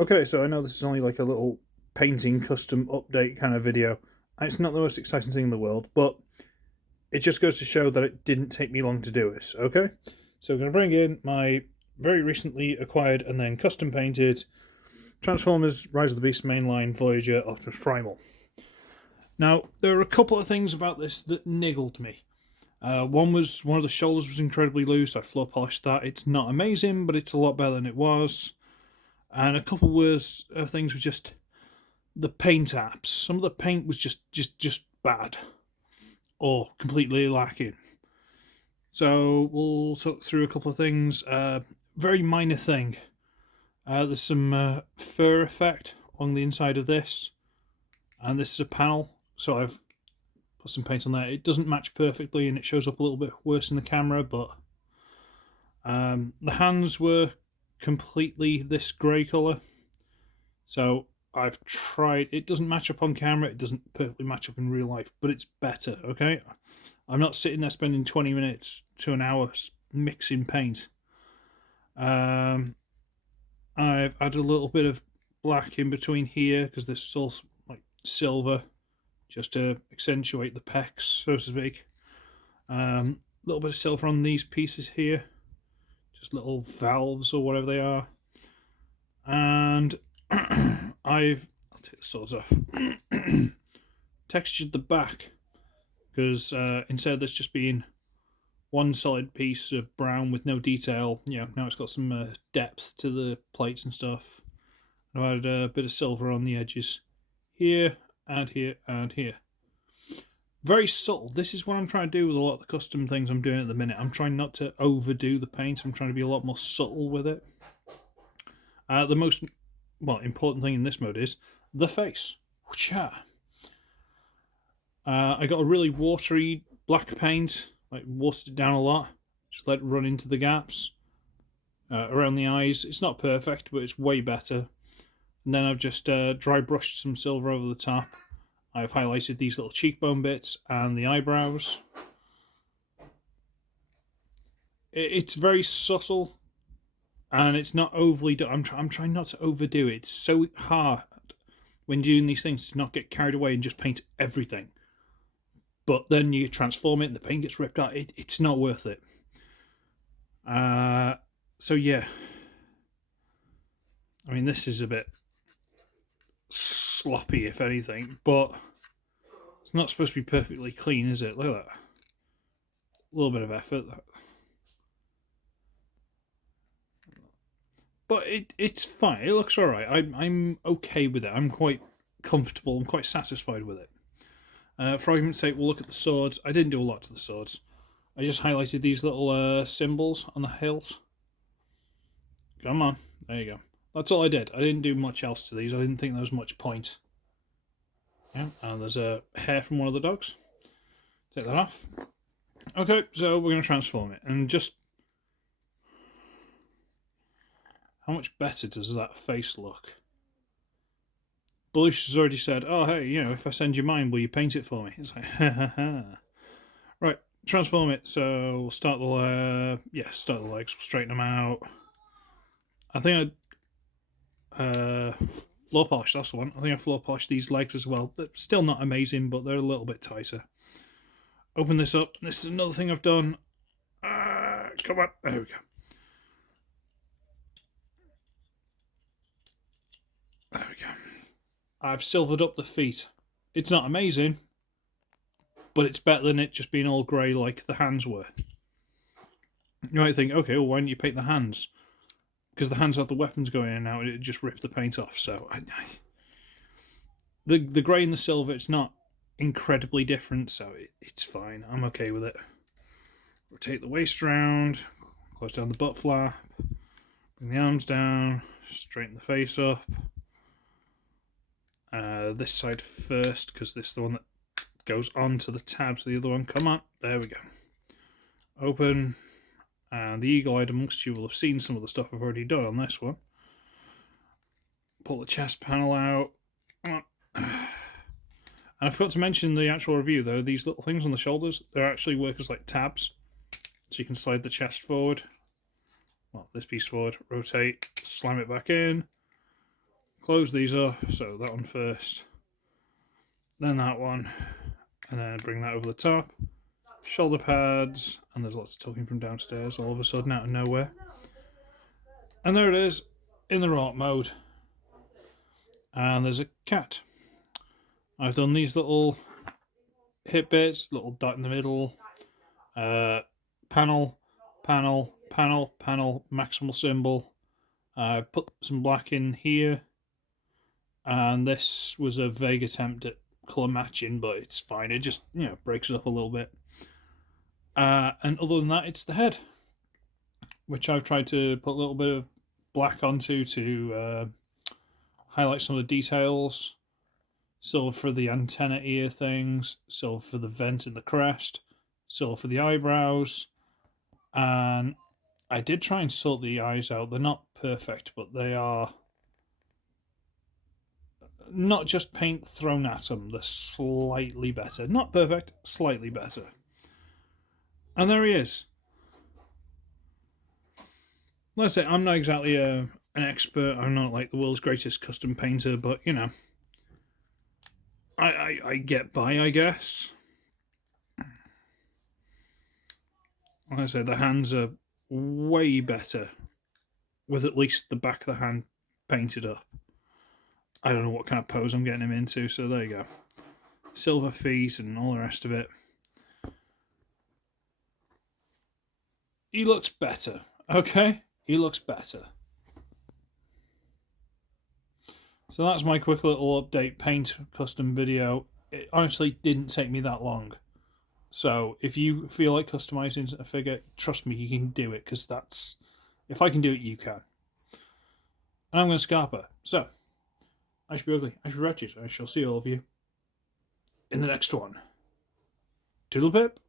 Okay, so I know this is only like a little painting custom update kind of video, and it's not the most exciting thing in the world, but it just goes to show that it didn't take me long to do this, okay? So I'm going to bring in my very recently acquired and then custom painted Transformers Rise of the Beast mainline Voyager Optimus Primal. Now, there are a couple of things about this that niggled me. One of the shoulders was incredibly loose. I floor polished that. It's not amazing, but it's a lot better than it was. And a couple worse things were just the paint apps. Some of the paint was just bad or completely lacking. So we'll talk through a couple of things. Very minor thing. There's some fur effect on the inside of this, and this is a panel. So I've put some paint on there. It doesn't match perfectly, and it shows up a little bit worse in the camera. But the hands were completely this grey colour, so I've tried. It doesn't match up on camera, it doesn't perfectly match up in real life, but it's better. Okay, I'm not sitting there spending 20 minutes to an hour mixing paint. I've added a little bit of black in between here because this is all like silver, just to accentuate the pecs, so to speak. A little bit of silver on these pieces here, just little valves or whatever they are. And I'll take the swords off. Textured the back because instead of this just being one solid piece of brown with no detail, now it's got some depth to the plates and stuff. I've added a bit of silver on the edges here and here and here. Very subtle. This is what I'm trying to do with a lot of the custom things I'm doing at the minute. I'm trying not to overdo the paint. I'm trying to be a lot more subtle with it. The most important thing in this mode is the face. I got a really watery black paint, like watered it down a lot. Just let it run into the gaps around the eyes. It's not perfect, but it's way better. And then I've just dry brushed some silver over the top. I've highlighted these little cheekbone bits and the eyebrows. It's very subtle, and it's not overly done. I'm trying not to overdo it. It's so hard when doing these things to not get carried away and just paint everything. But then you transform it and the paint gets ripped out. It's not worth it. So yeah. I mean, this is a bit sloppy, if anything, but it's not supposed to be perfectly clean, is it? Look at that. A little bit of effort. But it's fine. It looks alright. I'm okay with it. I'm quite comfortable. I'm quite satisfied with it. For argument's sake, we'll look at the swords. I didn't do a lot to the swords. I just highlighted these little symbols on the hilt. Come on. There you go. That's all I did. I didn't do much else to these. I didn't think there was much point. Yeah, and there's a hair from one of the dogs. Take that off. Okay, so we're going to transform it. And just... how much better does that face look? Belush has already said, oh, hey, if I send you mine, will you paint it for me? It's like, ha ha ha. Right, transform it. So we'll start the start the legs. We'll straighten them out. I think I floor polish, that's the one. I think I floor polished these legs as well. They're still not amazing, but they're a little bit tighter. Open this up. This is another thing I've done. Come on. There we go. There we go. I've silvered up the feet. It's not amazing, but it's better than it just being all grey like the hands were. You might think, okay, well, why don't you paint the hands? Because the hands have the weapons going in and out, and it just ripped the paint off. So the grey and the silver, it's not incredibly different, so it's fine. I'm okay with it. Rotate the waist around, close down the butt flap, bring the arms down, straighten the face up. This side first, because this is the one that goes onto the tabs of the other one. Come on, there we go. Open, and the eagle-eyed amongst you will have seen some of the stuff I've already done on this one. Pull the chest panel out. And I forgot to mention the actual review, though. These little things on the shoulders, they actually work as like tabs. So you can slide the chest forward. Well, this piece forward, rotate, slam it back in. close these up, so that one first, then that one, and then bring that over the top. Shoulder pads, and there's lots of talking from downstairs all of a sudden out of nowhere. And there it is, in the RoTB mode. And there's a cat. I've done these little hip bits, little dot in the middle, panel, maximal symbol. I've put some black in here, and this was a vague attempt at colour matching, but it's fine. It just, you know, breaks it up a little bit. And other than that, it's the head, which I've tried to put a little bit of black onto to highlight some of the details. Silver for the antenna ear things, silver for the vent and the crest, silver for the eyebrows, and I did try and sort the eyes out. They're not perfect, but they are not just paint thrown at them, they're slightly better. Not perfect, slightly better. And there he is. Let's say I'm not exactly an expert, I'm not like the world's greatest custom painter, but you know, I get by, I guess. Like I said, the hands are way better with at least the back of the hand painted up. I don't know what kind of pose I'm getting him into, so there you go. Silver feet and all the rest of it. He looks better, okay? He looks better. So that's my quick little update paint custom video. It honestly didn't take me that long. So if you feel like customizing a figure, trust me, you can do it, because that's, if I can do it, you can. And I'm going to Scarpa. So, I should be ugly, I should be wretched. I shall see all of you in the next one. Toodle pip.